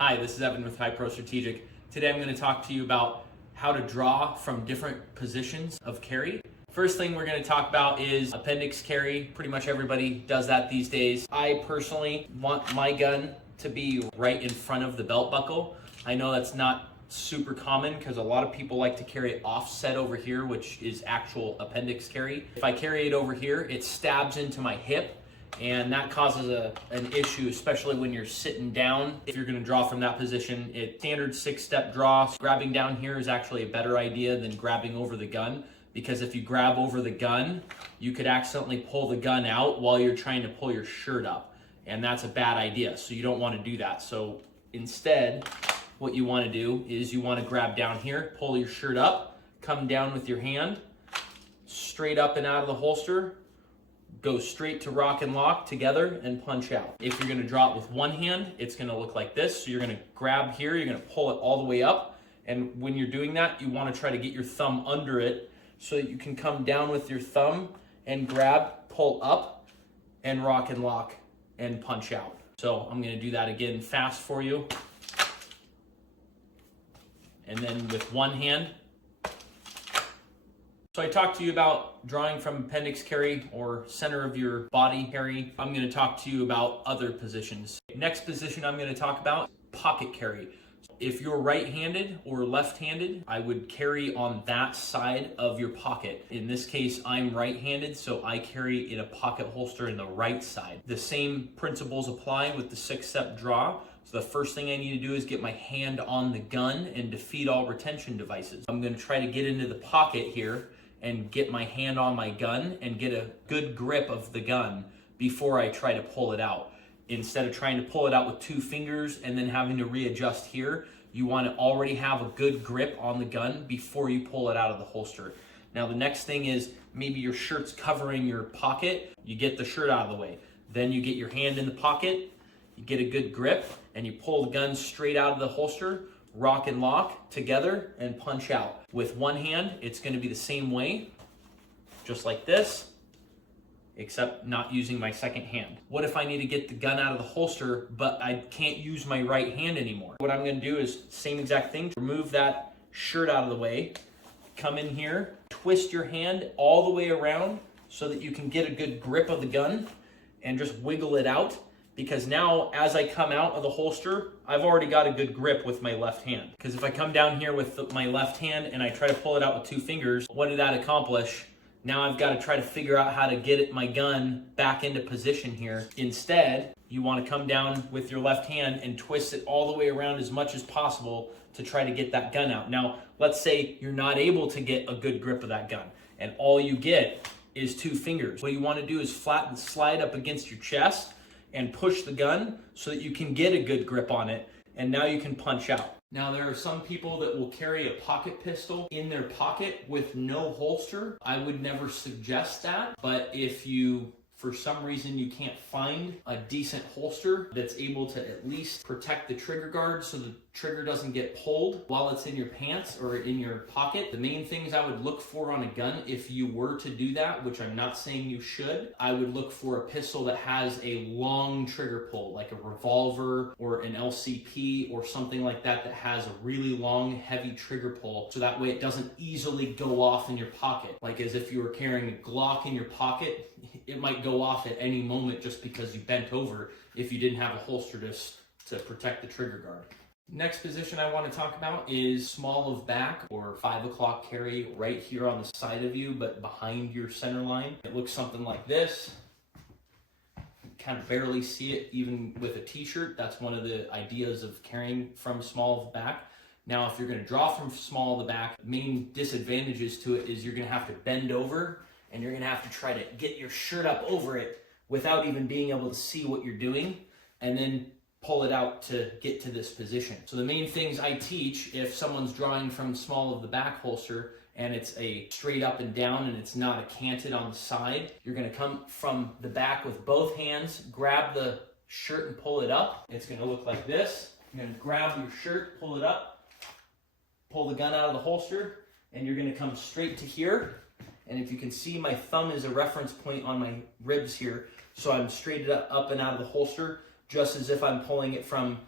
Hi, this is Evan with High Pro Strategic. Today I'm going to talk to you about how to draw from different positions of carry. First thing we're going to talk about is appendix carry. Pretty much everybody does that these days. I personally want my gun to be right in front of the belt buckle. I know that's not super common because a lot of people like to carry it offset over here, which is actual appendix carry. If I carry it over here, it stabs into my hip, and that causes an issue, especially when you're sitting down. If you're gonna draw from that position, standard 6-step draw. Grabbing down here is actually a better idea than grabbing over the gun, because if you grab over the gun, you could accidentally pull the gun out while you're trying to pull your shirt up, and that's a bad idea, so you don't wanna do that. So instead, what you wanna do is you wanna grab down here, pull your shirt up, come down with your hand, straight up and out of the holster, go straight to rock and lock together and punch out. If you're gonna draw it with one hand, it's gonna look like this. So you're gonna grab here, you're gonna pull it all the way up. And when you're doing that, you wanna try to get your thumb under it so that you can come down with your thumb and grab, pull up, and rock and lock and punch out. So I'm gonna do that again fast for you. And then with one hand. So I talked to you about drawing from appendix carry or center of your body carry. I'm going to talk to you about other positions. Next position I'm going to talk about, pocket carry. If you're right-handed or left-handed, I would carry on that side of your pocket. In this case, I'm right-handed, so I carry in a pocket holster in the right side. The same principles apply with the 6-step draw. So the first thing I need to do is get my hand on the gun and defeat all retention devices. I'm going to try to get into the pocket here and get my hand on my gun and get a good grip of the gun before I try to pull it out. Instead of trying to pull it out with 2 fingers and then having to readjust here, you want to already have a good grip on the gun before you pull it out of the holster. Now the next thing is maybe your shirt's covering your pocket, you get the shirt out of the way. Then you get your hand in the pocket, you get a good grip, and you pull the gun straight out of the holster, rock and lock together and punch out. With one hand, it's going to be the same way, just like this, except not using my second hand. What if I need to get the gun out of the holster, but I can't use my right hand anymore? What I'm going to do is same exact thing. Remove that shirt out of the way, come in here, twist your hand all the way around so that you can get a good grip of the gun and just wiggle it out. Because now, as I come out of the holster, I've already got a good grip with my left hand. Because if I come down here with my left hand and I try to pull it out with 2 fingers, what did that accomplish? Now I've got to try to figure out how to get my gun back into position here. Instead, you want to come down with your left hand and twist it all the way around as much as possible to try to get that gun out. Now, let's say you're not able to get a good grip of that gun, and all you get is 2 fingers. What you want to do is flatten, slide up against your chest, and push the gun so that you can get a good grip on it, and now you can punch out. Now there are some people that will carry a pocket pistol in their pocket with no holster. I would never suggest that, but if you for some reason you can't find a decent holster that's able to at least protect the trigger guard so the trigger doesn't get pulled while it's in your pants or in your pocket. The main things I would look for on a gun, if you were to do that, which I'm not saying you should, I would look for a pistol that has a long trigger pull, like a revolver or an LCP or something like that that has a really long, heavy trigger pull, so that way it doesn't easily go off in your pocket. Like as if you were carrying a Glock in your pocket, it might go off at any moment just because you bent over if you didn't have a holster to protect the trigger guard. Next position I want to talk about is small of back or 5 o'clock carry right here on the side of you but behind your center line. It looks something like this. You kind of barely see it even with a t-shirt. That's one of the ideas of carrying from small of back. Now if you're going to draw from small of the back, main disadvantages to it is you're going to have to bend over and you're going to have to try to get your shirt up over it without even being able to see what you're doing, and then pull it out to get to this position. So the main things I teach, if someone's drawing from small of the back holster and it's a straight up and down and it's not a canted on the side, you're going to come from the back with both hands, grab the shirt and pull it up. It's going to look like this. You're going to grab your shirt, pull it up, pull the gun out of the holster, and you're going to come straight to here. And if you can see, my thumb is a reference point on my ribs here, so I'm straight up and out of the holster, just as if I'm pulling it from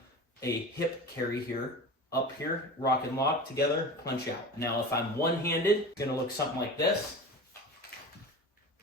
a hip carry here, up here, rock and lock, together, punch out. Now if I'm one-handed, it's gonna look something like this.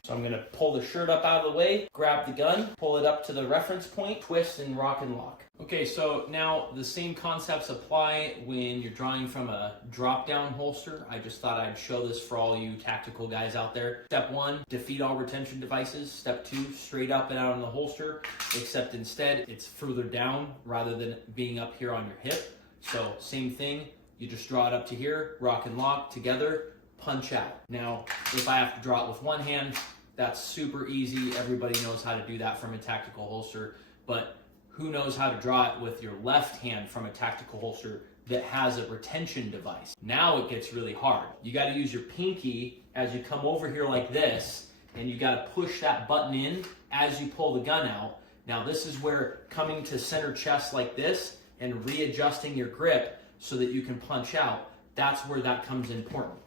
So I'm gonna pull the shirt up out of the way, grab the gun, pull it up to the reference point, twist and rock and lock. Okay, so now the same concepts apply when you're drawing from a drop-down holster. I just thought I'd show this for all you tactical guys out there. Step 1, defeat all retention devices. Step 2, straight up and out in the holster, except instead it's further down rather than being up here on your hip. So same thing, you just draw it up to here, rock and lock, together, punch out. Now, if I have to draw it with one hand, that's super easy. Everybody knows how to do that from a tactical holster, but who knows how to draw it with your left hand from a tactical holster that has a retention device? Now it gets really hard. You got to use your pinky as you come over here like this, and you got to push that button in as you pull the gun out. Now this is where coming to center chest like this and readjusting your grip so that you can punch out, that's where that comes important.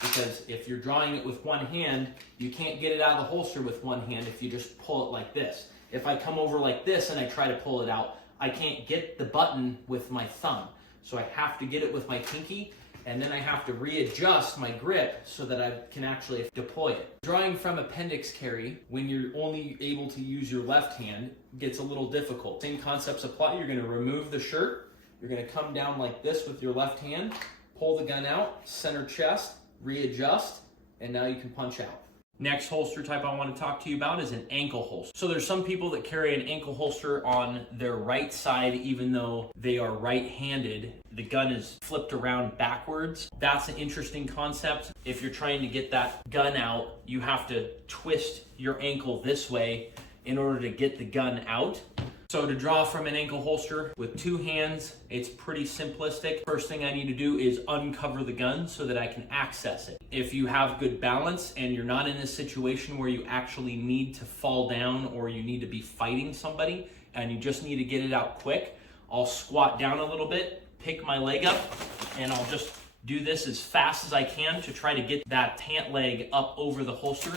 Because if you're drawing it with one hand, you can't get it out of the holster with one hand if you just pull it like this. If I come over like this and I try to pull it out, I can't get the button with my thumb. So I have to get it with my pinky, and then I have to readjust my grip so that I can actually deploy it. Drawing from appendix carry, when you're only able to use your left hand, gets a little difficult. Same concepts apply. You're gonna remove the shirt. You're gonna come down like this with your left hand, pull the gun out, center chest, readjust, and now you can punch out. Next holster type I want to talk to you about is an ankle holster. So there's some people that carry an ankle holster on their right side even though they are right-handed. The gun is flipped around backwards. That's an interesting concept. If you're trying to get that gun out, you have to twist your ankle this way in order to get the gun out. So to draw from an ankle holster with two hands, it's pretty simplistic. First thing I need to do is uncover the gun so that I can access it. If you have good balance and you're not in a situation where you actually need to fall down or you need to be fighting somebody and you just need to get it out quick, I'll squat down a little bit, pick my leg up, and I'll just do this as fast as I can to try to get that pant leg up over the holster.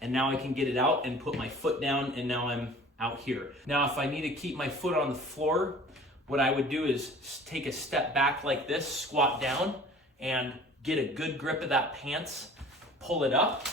And now I can get it out and put my foot down, and now I'm out here. Now, if I need to keep my foot on the floor, what I would do is take a step back like this, squat down, and get a good grip of that pants, pull it up,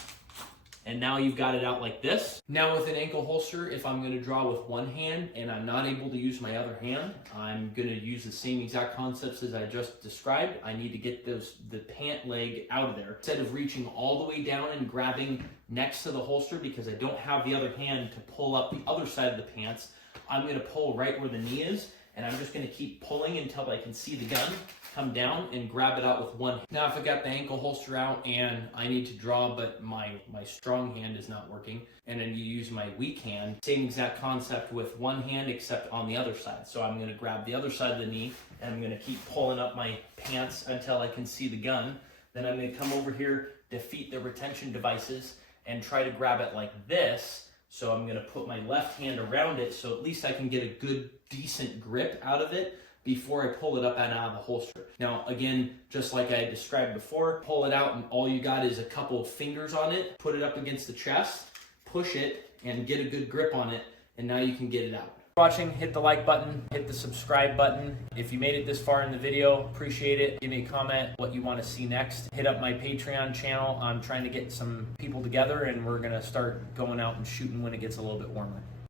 and now you've got it out like this. Now with an ankle holster, if I'm gonna draw with one hand and I'm not able to use my other hand, I'm gonna use the same exact concepts as I just described. I need to get the pant leg out of there. Instead of reaching all the way down and grabbing next to the holster because I don't have the other hand to pull up the other side of the pants, I'm gonna pull right where the knee is, and I'm just gonna keep pulling until I can see the gun come down and grab it out with one hand. Now if I got the ankle holster out and I need to draw but my strong hand is not working, and then you use my weak hand, same exact concept with one hand except on the other side. So I'm gonna grab the other side of the knee and I'm gonna keep pulling up my pants until I can see the gun. Then I'm gonna come over here, defeat the retention devices, and try to grab it like this. So I'm gonna put my left hand around it so at least I can get a good, decent grip out of it before I pull it up and out of the holster. Now, again, just like I described before, pull it out and all you got is a couple of fingers on it, put it up against the chest, push it, and get a good grip on it, and now you can get it out. Watching, hit the like button, hit the subscribe button. If you made it this far in the video, appreciate it. Give me a comment what you want to see next. Hit up my Patreon channel. I'm trying to get some people together and we're gonna start going out and shooting when it gets a little bit warmer.